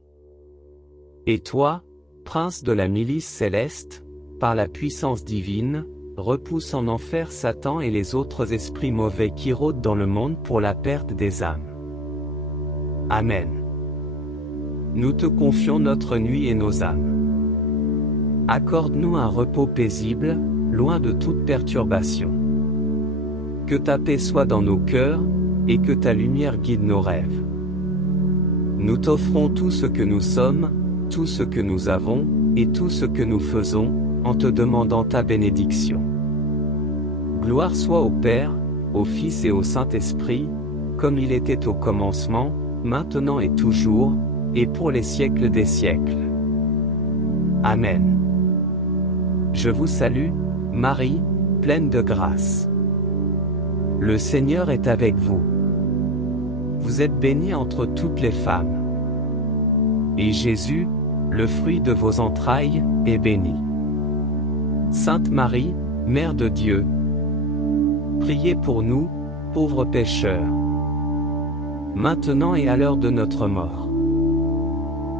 Et toi, prince de la milice céleste, par la puissance divine, repousse en enfer Satan et les autres esprits mauvais qui rôdent dans le monde pour la perte des âmes. Amen. Nous te confions notre nuit et nos âmes. Accorde-nous un repos paisible, loin de toute perturbation. Que ta paix soit dans nos cœurs, et que ta lumière guide nos rêves. Nous t'offrons tout ce que nous sommes, tout ce que nous avons, et tout ce que nous faisons, en te demandant ta bénédiction. Gloire soit au Père, au Fils et au Saint-Esprit, comme il était au commencement, maintenant et toujours, et pour les siècles des siècles. Amen. Je vous salue, Marie, pleine de grâce. Le Seigneur est avec vous. Vous êtes bénie entre toutes les femmes. Et Jésus, le fruit de vos entrailles, est béni. Sainte Marie, Mère de Dieu, priez pour nous, pauvres pécheurs, maintenant et à l'heure de notre mort.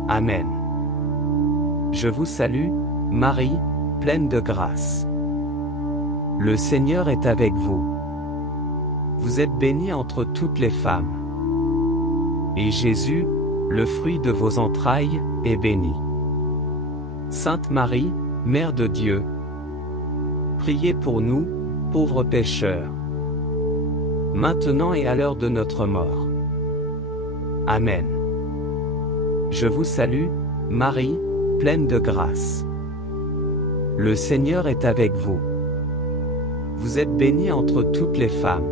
Amen. Je vous salue, Marie, pleine de grâce. Le Seigneur est avec vous. Vous êtes bénie entre toutes les femmes. Et Jésus, le fruit de vos entrailles, est béni. Sainte Marie, Mère de Dieu, priez pour nous, pauvres pécheurs, maintenant et à l'heure de notre mort. Amen. Je vous salue, Marie, pleine de grâce. Le Seigneur est avec vous. Vous êtes bénie entre toutes les femmes.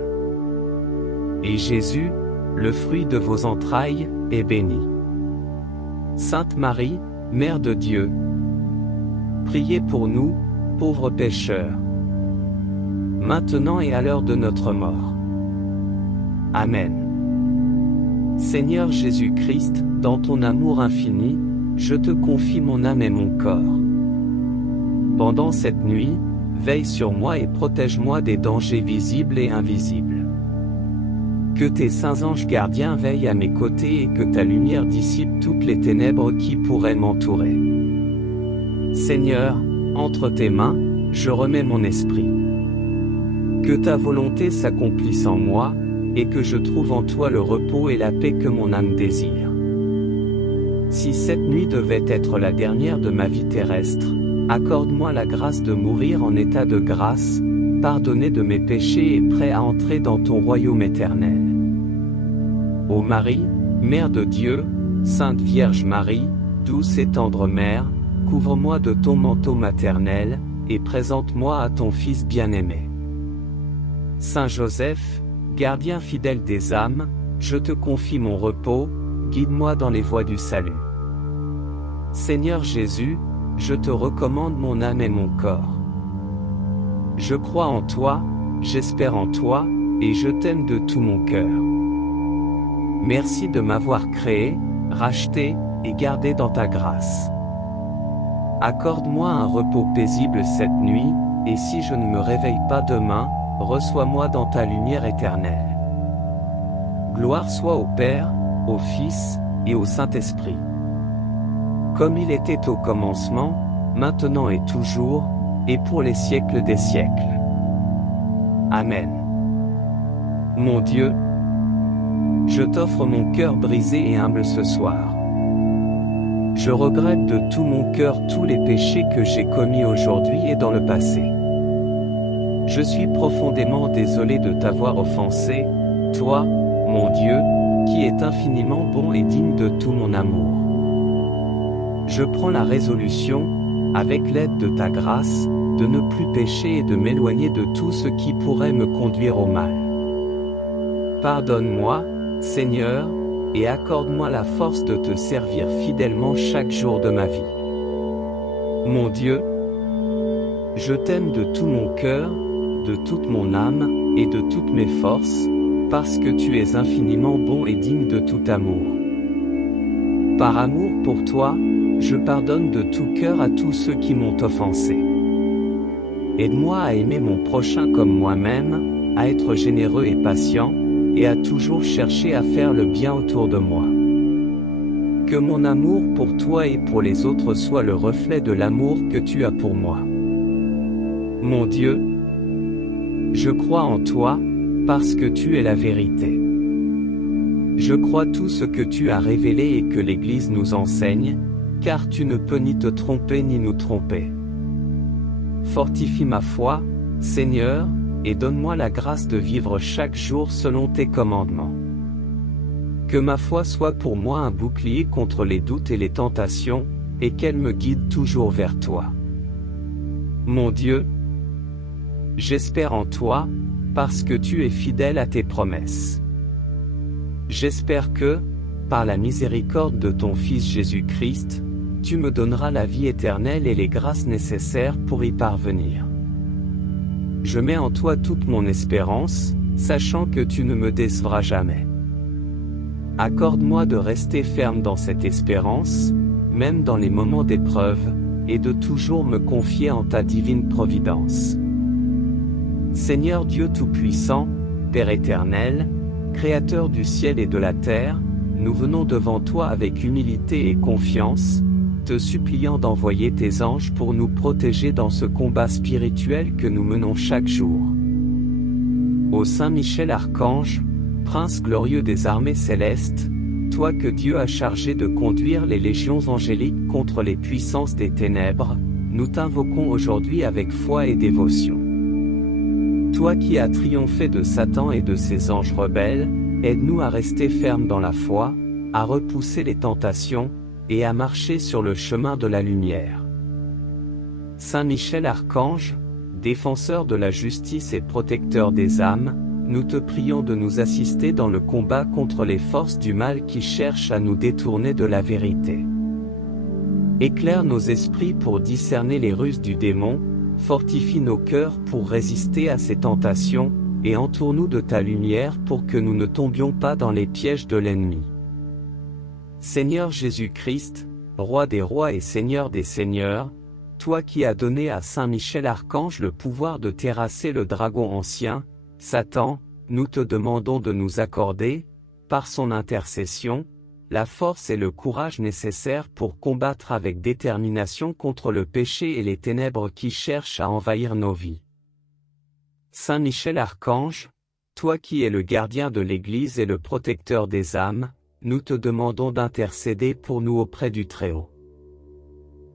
Et Jésus, le fruit de vos entrailles, est béni. Sainte Marie, Mère de Dieu, priez pour nous, pauvres pécheurs, maintenant et à l'heure de notre mort. Amen. Seigneur Jésus-Christ, dans ton amour infini, je te confie mon âme et mon corps. Pendant cette nuit, veille sur moi et protège-moi des dangers visibles et invisibles. Que tes saints anges gardiens veillent à mes côtés et que ta lumière dissipe toutes les ténèbres qui pourraient m'entourer. Seigneur, entre tes mains, je remets mon esprit. Que ta volonté s'accomplisse en moi, et que je trouve en toi le repos et la paix que mon âme désire. Si cette nuit devait être la dernière de ma vie terrestre, accorde-moi la grâce de mourir en état de grâce, pardonné de mes péchés et prêt à entrer dans ton royaume éternel. Ô Marie, Mère de Dieu, Sainte Vierge Marie, douce et tendre Mère, couvre-moi de ton manteau maternel, et présente-moi à ton Fils bien-aimé. Saint Joseph, gardien fidèle des âmes, je te confie mon repos, guide-moi dans les voies du salut. Seigneur Jésus, je te recommande mon âme et mon corps. Je crois en toi, j'espère en toi, et je t'aime de tout mon cœur. Merci de m'avoir créé, racheté, et gardé dans ta grâce. Accorde-moi un repos paisible cette nuit, et si je ne me réveille pas demain, reçois-moi dans ta lumière éternelle. Gloire soit au Père, au Fils, et au Saint-Esprit. Comme il était au commencement, maintenant et toujours, et pour les siècles des siècles. Amen. Mon Dieu, je t'offre mon cœur brisé et humble ce soir. Je regrette de tout mon cœur tous les péchés que j'ai commis aujourd'hui et dans le passé. Je suis profondément désolé de t'avoir offensé, toi, mon Dieu, qui est infiniment bon et digne de tout mon amour. Je prends la résolution, avec l'aide de ta grâce, de ne plus pécher et de m'éloigner de tout ce qui pourrait me conduire au mal. Pardonne-moi, Seigneur, et accorde-moi la force de te servir fidèlement chaque jour de ma vie. Mon Dieu, je t'aime de tout mon cœur, de toute mon âme, et de toutes mes forces, parce que tu es infiniment bon et digne de tout amour. Par amour pour toi, je pardonne de tout cœur à tous ceux qui m'ont offensé. Aide-moi à aimer mon prochain comme moi-même, à être généreux et patient, et à toujours chercher à faire le bien autour de moi. Que mon amour pour toi et pour les autres soit le reflet de l'amour que tu as pour moi. Mon Dieu, je crois en toi, parce que tu es la vérité. Je crois tout ce que tu as révélé et que l'Église nous enseigne, car tu ne peux ni te tromper ni nous tromper. Fortifie ma foi, Seigneur, et donne-moi la grâce de vivre chaque jour selon tes commandements. Que ma foi soit pour moi un bouclier contre les doutes et les tentations, et qu'elle me guide toujours vers toi. Mon Dieu, j'espère en toi, parce que tu es fidèle à tes promesses. J'espère que, par la miséricorde de ton Fils Jésus-Christ, tu me donneras la vie éternelle et les grâces nécessaires pour y parvenir. Je mets en toi toute mon espérance, sachant que tu ne me décevras jamais. Accorde-moi de rester ferme dans cette espérance, même dans les moments d'épreuve, et de toujours me confier en ta divine providence. Seigneur Dieu Tout-Puissant, Père éternel, Créateur du ciel et de la terre, nous venons devant toi avec humilité et confiance, te suppliant d'envoyer tes anges pour nous protéger dans ce combat spirituel que nous menons chaque jour. Ô Saint Michel Archange, Prince glorieux des armées célestes, toi que Dieu a chargé de conduire les légions angéliques contre les puissances des ténèbres, nous t'invoquons aujourd'hui avec foi et dévotion. Toi qui as triomphé de Satan et de ses anges rebelles, aide-nous à rester fermes dans la foi, à repousser les tentations, et à marcher sur le chemin de la lumière. Saint Michel Archange, défenseur de la justice et protecteur des âmes, nous te prions de nous assister dans le combat contre les forces du mal qui cherchent à nous détourner de la vérité. Éclaire nos esprits pour discerner les ruses du démon, fortifie nos cœurs pour résister à ses tentations, et entoure-nous de ta lumière pour que nous ne tombions pas dans les pièges de l'ennemi. Seigneur Jésus-Christ, Roi des rois et Seigneur des seigneurs, toi qui as donné à Saint Michel Archange le pouvoir de terrasser le dragon ancien, Satan, nous te demandons de nous accorder, par son intercession, la force et le courage nécessaires pour combattre avec détermination contre le péché et les ténèbres qui cherchent à envahir nos vies. Saint Michel Archange, toi qui es le gardien de l'Église et le protecteur des âmes, nous te demandons d'intercéder pour nous auprès du Très-Haut.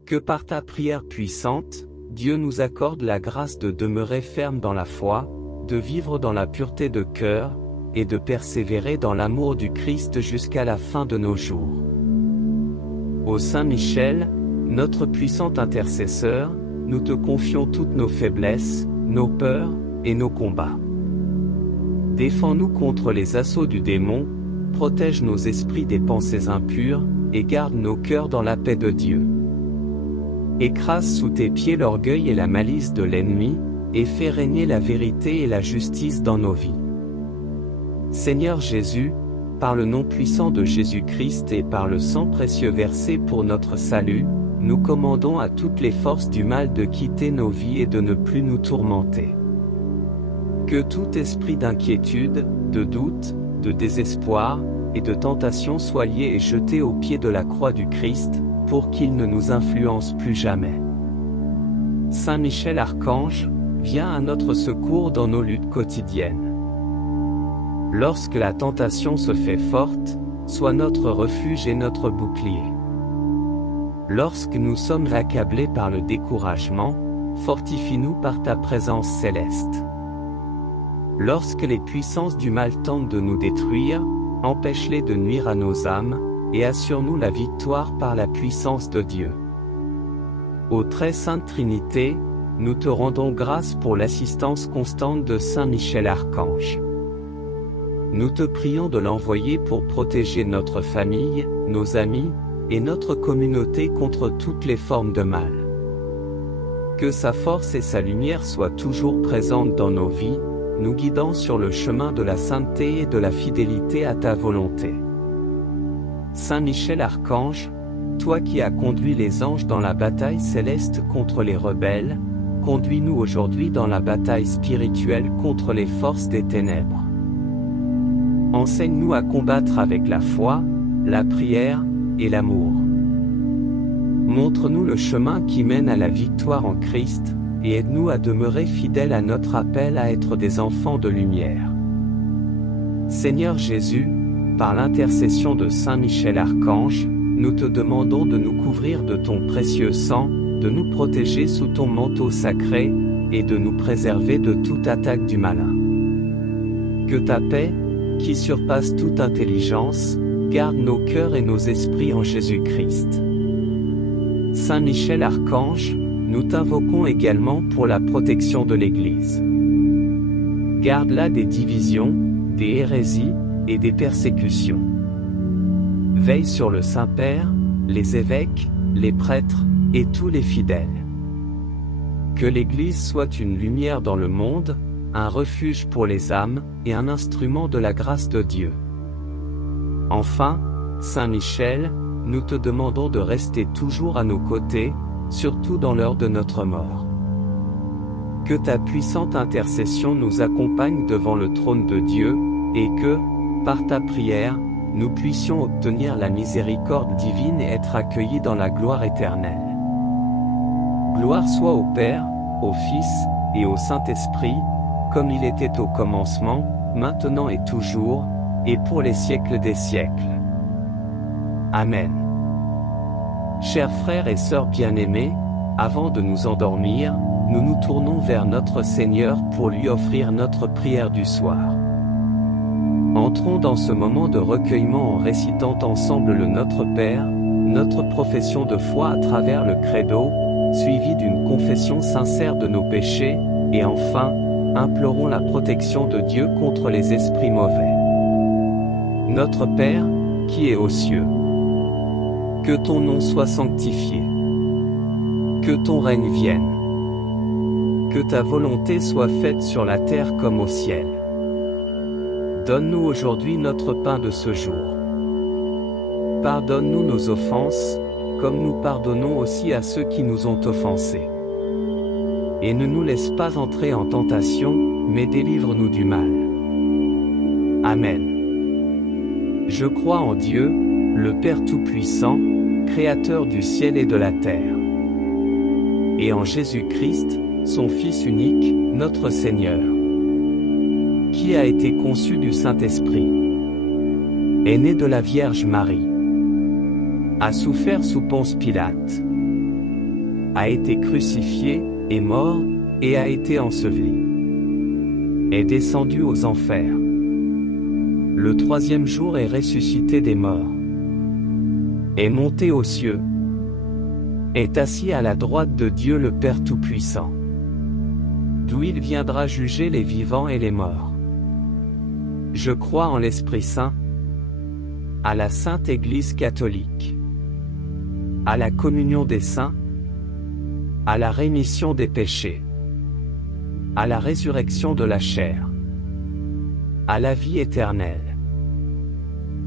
Que par ta prière puissante, Dieu nous accorde la grâce de demeurer ferme dans la foi, de vivre dans la pureté de cœur, et de persévérer dans l'amour du Christ jusqu'à la fin de nos jours. Ô Saint Michel, notre puissant intercesseur, nous te confions toutes nos faiblesses, nos peurs, et nos combats. Défends-nous contre les assauts du démon, protège nos esprits des pensées impures, et garde nos cœurs dans la paix de Dieu. Écrase sous tes pieds l'orgueil et la malice de l'ennemi, et fais régner la vérité et la justice dans nos vies. Seigneur Jésus, par le nom puissant de Jésus-Christ et par le sang précieux versé pour notre salut, nous commandons à toutes les forces du mal de quitter nos vies et de ne plus nous tourmenter. Que tout esprit d'inquiétude, de doute, de désespoir, et de tentation soit lié et jeté au pied de la croix du Christ, pour qu'il ne nous influence plus jamais. Saint Michel Archange, viens à notre secours dans nos luttes quotidiennes. Lorsque la tentation se fait forte, sois notre refuge et notre bouclier. Lorsque nous sommes accablés par le découragement, fortifie-nous par ta présence céleste. Lorsque les puissances du mal tentent de nous détruire, empêche-les de nuire à nos âmes, et assure-nous la victoire par la puissance de Dieu. Ô très sainte Trinité, nous te rendons grâce pour l'assistance constante de Saint Michel Archange. Nous te prions de l'envoyer pour protéger notre famille, nos amis, et notre communauté contre toutes les formes de mal. Que sa force et sa lumière soient toujours présentes dans nos vies, nous guidant sur le chemin de la sainteté et de la fidélité à ta volonté. Saint Michel Archange, toi qui as conduit les anges dans la bataille céleste contre les rebelles, conduis-nous aujourd'hui dans la bataille spirituelle contre les forces des ténèbres. Enseigne-nous à combattre avec la foi, la prière, et l'amour. Montre-nous le chemin qui mène à la victoire en Christ, et aide-nous à demeurer fidèles à notre appel à être des enfants de lumière. Seigneur Jésus, par l'intercession de Saint Michel Archange, nous te demandons de nous couvrir de ton précieux sang, de nous protéger sous ton manteau sacré, et de nous préserver de toute attaque du malin. Que ta paix, qui surpasse toute intelligence, garde nos cœurs et nos esprits en Jésus-Christ. Saint Michel Archange, nous t'invoquons également pour la protection de l'Église. Garde-la des divisions, des hérésies, et des persécutions. Veille sur le Saint-Père, les évêques, les prêtres, et tous les fidèles. Que l'Église soit une lumière dans le monde, un refuge pour les âmes, et un instrument de la grâce de Dieu. Enfin, Saint Michel, nous te demandons de rester toujours à nos côtés, surtout dans l'heure de notre mort. Que ta puissante intercession nous accompagne devant le trône de Dieu, et que, par ta prière, nous puissions obtenir la miséricorde divine et être accueillis dans la gloire éternelle. Gloire soit au Père, au Fils, et au Saint-Esprit, comme il était au commencement, maintenant et toujours, et pour les siècles des siècles. Amen. Chers frères et sœurs bien-aimés, avant de nous endormir, nous nous tournons vers notre Seigneur pour lui offrir notre prière du soir. Entrons dans ce moment de recueillement en récitant ensemble le Notre Père, notre profession de foi à travers le Credo, suivi d'une confession sincère de nos péchés, et enfin, implorons la protection de Dieu contre les esprits mauvais. Notre Père, qui es aux cieux, que ton nom soit sanctifié, que ton règne vienne, que ta volonté soit faite sur la terre comme au ciel. Donne-nous aujourd'hui notre pain de ce jour. Pardonne-nous nos offenses, comme nous pardonnons aussi à ceux qui nous ont offensés. Et ne nous laisse pas entrer en tentation, mais délivre-nous du mal. Amen. Je crois en Dieu, le Père Tout-Puissant, Créateur du ciel et de la terre. Et en Jésus-Christ, son Fils unique, notre Seigneur, qui a été conçu du Saint-Esprit, est né de la Vierge Marie, a souffert sous Ponce Pilate, a été crucifié, est mort, et a été enseveli, est descendu aux enfers. Le troisième jour est ressuscité des morts, est monté aux cieux, est assis à la droite de Dieu le Père Tout-Puissant, d'où il viendra juger les vivants et les morts. Je crois en l'Esprit Saint, à la Sainte Église catholique, à la communion des saints, à la rémission des péchés, à la résurrection de la chair, à la vie éternelle.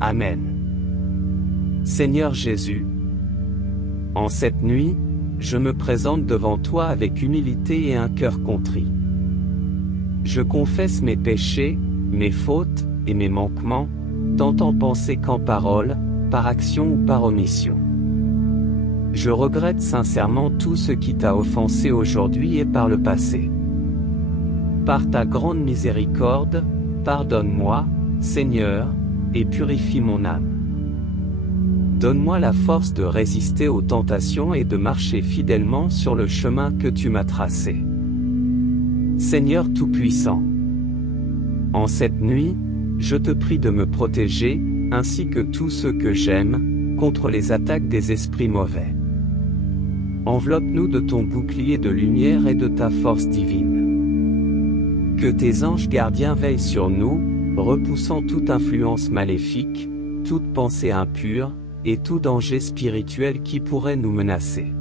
Amen. Seigneur Jésus, en cette nuit, je me présente devant toi avec humilité et un cœur contrit. Je confesse mes péchés, mes fautes, et mes manquements, tant en pensée qu'en parole, par action ou par omission. Je regrette sincèrement tout ce qui t'a offensé aujourd'hui et par le passé. Par ta grande miséricorde, pardonne-moi, Seigneur, et purifie mon âme. Donne-moi la force de résister aux tentations et de marcher fidèlement sur le chemin que tu m'as tracé. Seigneur Tout-Puissant, en cette nuit, je te prie de me protéger, ainsi que tous ceux que j'aime, contre les attaques des esprits mauvais. Enveloppe-nous de ton bouclier de lumière et de ta force divine. Que tes anges gardiens veillent sur nous, repoussant toute influence maléfique, toute pensée impure, et tout danger spirituel qui pourrait nous menacer.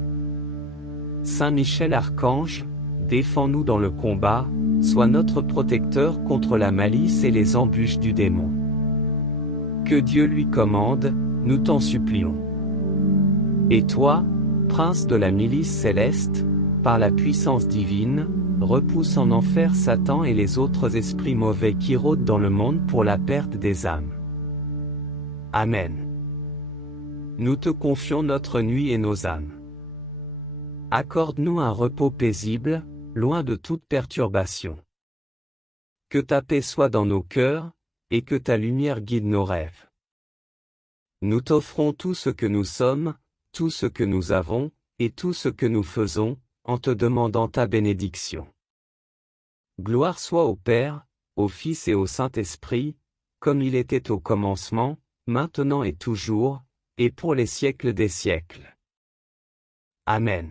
Saint Michel Archange, défends-nous dans le combat, sois notre protecteur contre la malice et les embûches du démon. Que Dieu lui commande, nous t'en supplions. Et toi, prince de la milice céleste, par la puissance divine, repousse en enfer Satan et les autres esprits mauvais qui rôdent dans le monde pour la perte des âmes. Amen. Nous te confions notre nuit et nos âmes. Accorde-nous un repos paisible, loin de toute perturbation. Que ta paix soit dans nos cœurs, et que ta lumière guide nos rêves. Nous t'offrons tout ce que nous sommes, tout ce que nous avons, et tout ce que nous faisons, en te demandant ta bénédiction. Gloire soit au Père, au Fils et au Saint-Esprit, comme il était au commencement, maintenant et toujours, et pour les siècles des siècles. Amen.